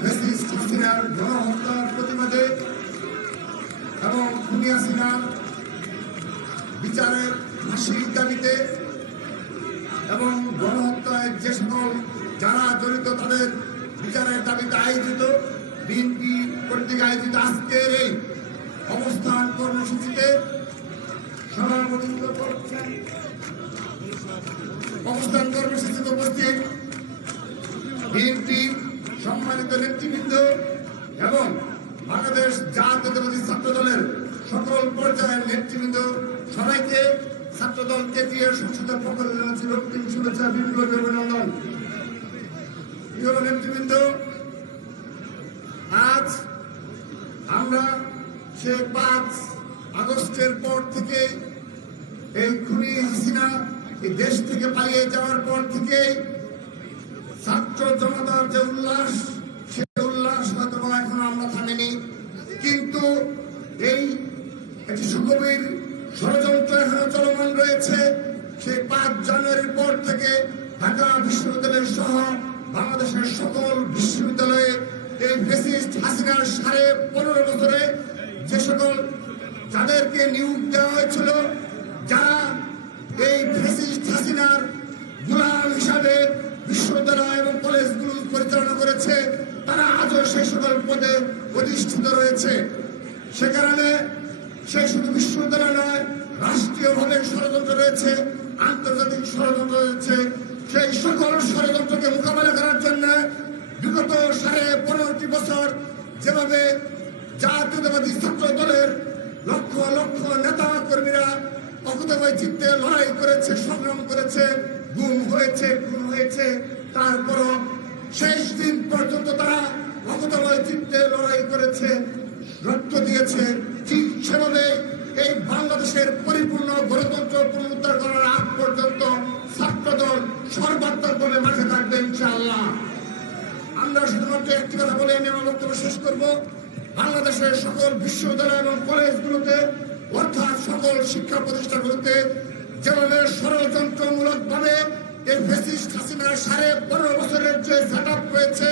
হাসিনার গণহত্যার প্রতিবাদে এবং খুনি হাসিনার বিচারের ফাঁসির দাবিতে এবং গণহত্যায় যে সকল যারা জড়িত তাদের বিচারের দাবিতে আয়োজিত, বিএনপি কর্তৃক আয়োজিত আজকের এই অবস্থান কর্মসূচিতে করছেন অবস্থান কর্মসূচিতে উপস্থিত বিএনপি সম্মানিত নেতৃবৃন্দ এবং বাংলাদেশ জাতীয়তাবাদী ছাত্র দলের সকল পর্যায়ের নেতৃবৃন্দ, সবাইকে ছাত্র দল কেটিএ সংসদের পক্ষ জানাচ্ছি রক্তিম শুভেচ্ছা বিপ্লব অভিনন্দন। প্রিয় নেতৃবৃন্দ, আজ আমরা সে পাঁচ আগস্টের পর থেকে এই খুনি হাসিনা এই দেশ থেকে পালিয়ে যাওয়ার পর থেকে ছাত্র জনতার যে উল্লাস হয়তো বা এখনও আমরা থামেনি কিন্তু এই একটি সুগভীর ষড়যন্ত্র এখনও চলমান রয়েছে। সেই পাঁচ জানুয়ারির পর থেকে ঢাকা বিশ্ববিদ্যালয় সহ বাংলাদেশের সকল বিশ্ববিদ্যালয়ে এই ফেসিস্ট হাসিনার সাড়ে পনেরো বছরে যে সকল যাদেরকে নিয়োগ দেওয়া হয়েছিল, যারা এই ফেসিস্ট হাসিনার গুলাম হিসাবে বিশ্ববিদ্যালয় এবং কলেজগুলো পরিচালনা করেছে, তারা আজও সেই সকল পদে প্রতিষ্ঠিত রয়েছে। সে কারণে সেই শুধু বিশ্ববিদ্যালয় নয়, রাষ্ট্রীয়ভাবে ষড়যন্ত্র রয়েছে, আন্তর্জাতিক ষড়যন্ত্র রয়েছে। সেই সকল ষড়যন্ত্রকে মোকাবেলা করার জন্য বিগত সাড়ে পনেরোটি বছর যেভাবে জাতীয়তাবাদী ছাত্র দলের লক্ষ লক্ষ নেতা কর্মীরা অকুতভয় চিত্তে লড়াই করেছে, সংগ্রাম করেছে, গুম হয়েছে, খুন হয়েছে। তারপরও শেষ দিন পর্যন্ত তারা অকুতভয় চিত্তে লড়াই করেছে, রক্ত দিয়েছে এই বাংলাদেশের পরিপূর্ণ গণতন্ত্র পুনরুদ্ধার করার আগ পর্যন্ত ছাত্রদল সর্বাত্মকভাবে মাঠে থাকবে ইনশাআল্লাহ। আমরা শুধুমাত্র একটি কথা বলে আমি আমার বক্তব্য শেষ করব। বাংলাদেশের সকল বিশ্ববিদ্যালয় এবং কলেজগুলোতে অর্থাৎ সকল শিক্ষা প্রতিষ্ঠানগুলোতে যেভাবে ষড়যন্ত্রমূলক ভাবে এই হাসিনার সাড়ে পনেরো বছরের যে সেট রয়েছে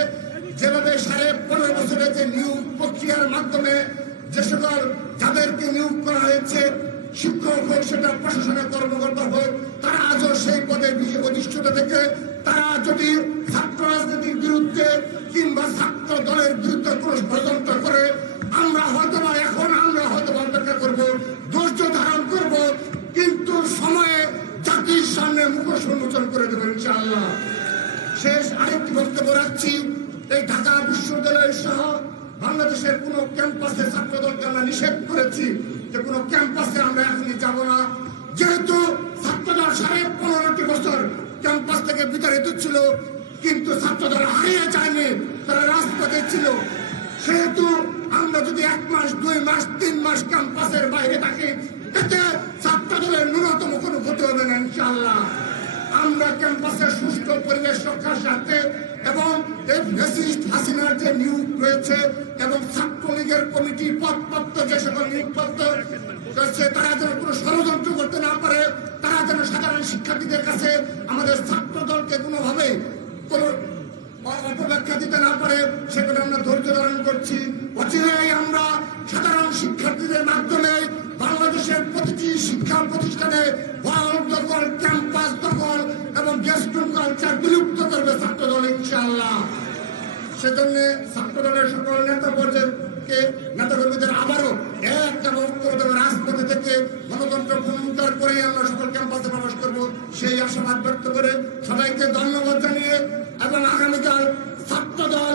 যেভাবে সাড়ে পনেরো বছরের যে নিয়োগ প্রক্রিয়ার মাধ্যমে যে সকল যাদেরকে নিয়োগ করা হয়েছে শিক্ষক হোক সেটা প্রশাসনের কর্মকর্তা হোক তারা আজও সেই পদে অধিষ্ঠিত থেকে তারা যদি ছাত্র রাজনীতির বিরুদ্ধে কিংবা ছাত্র দলের বিরুদ্ধে কোনো ষড়যন্ত্র করে, আমরা হয়তো বা এখন আমরা হয়তো অপেক্ষা করব, ধৈর্য ধারণ করব, কিন্তু সময়ে জাতির সামনে মুখোশ উন্মোচন করে দেবেন ইনশাআল্লাহ। শেষ আরেকটি বক্তব্য রাখছি, এই ঢাকা বিশ্ববিদ্যালয় সহ বাংলাদেশের কোন ক্যাম্পাসে ছাত্রদলকে আমরা নিষেধ করেছি যে কোন ক্যাম্পাসে আমরা এখনই যাব না। যেহেতু ছাত্রদল সাড়ে পনেরোটি বছর ক্যাম্পাস থেকে বিতাড়িত ছিল, কিন্তু ছাত্রদল হারিয়ে যায়নি, তারা রাজপথে ছিল। সেহেতু আমরা যদি এক মাস, দুই মাস, তিন মাস ক্যাম্পাসের বাইরে থাকি, এতে ছাত্রদলের ন্যূনতম কোনো ক্ষতি হবে না ইনশাল্লাহ আমরা ক্যাম্পাসের সুষ্ঠু পরিবেশ রক্ষার এবং এই হাসিনার যে নিয়োগ রয়েছে এবং ছাত্রলীগের কমিটি পদপ্রাপ্ত যে সকল নিয়োগপত্র রয়েছে, তারা যেন কোনো ষড়যন্ত্র করতে না পারে, তারা যেন সাধারণ শিক্ষার্থীদের কাছে আমাদের ছাত্র কোনোভাবে কোনো অপব্যাখ্যা দিতে না পারে, সেগুলো আমরা ধৈর্য ধারণ করছি। অচিরেই আমরা সাধারণ শিক্ষার্থীদের মাধ্যমে বাংলাদেশের প্রতিটি শিক্ষা প্রতিষ্ঠানে ক্যাম্পাস দখল এবং গেস্ট কালচার বিলুপ্ত করবে ছাত্র দল ইনশাআল্লাহ সেজন্য ছাত্র দলের সকল নেতা পর্যায়কে নেতা কর্মীদের আবারও এক এবং ঐক্যবদ্ধ রাজপথে থেকে গণতন্ত্র পুনরুদ্ধার করে আমরা সকল ক্যাম্পাসে প্রবেশ করব। সেই আশাবাদ ব্যক্ত করে সবাইকে ধন্যবাদ জানিয়ে এবং আগামীকাল ছাত্র দল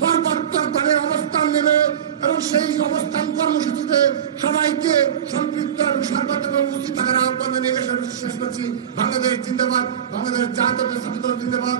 সর্বাত্মকভাবে অবস্থান নেবে এবং সেই অবস্থান কর্মসূচিতে সবাইকে সম্পৃক্ত এবং সর্বাত্মক উপস্থিত থাকার আহ্বান জানিয়ে শেষ করছি। বাংলাদেশ জিন্দাবাদ, বাংলাদেশ জাতীয় ছাত্র দল জিন্দাবাদ।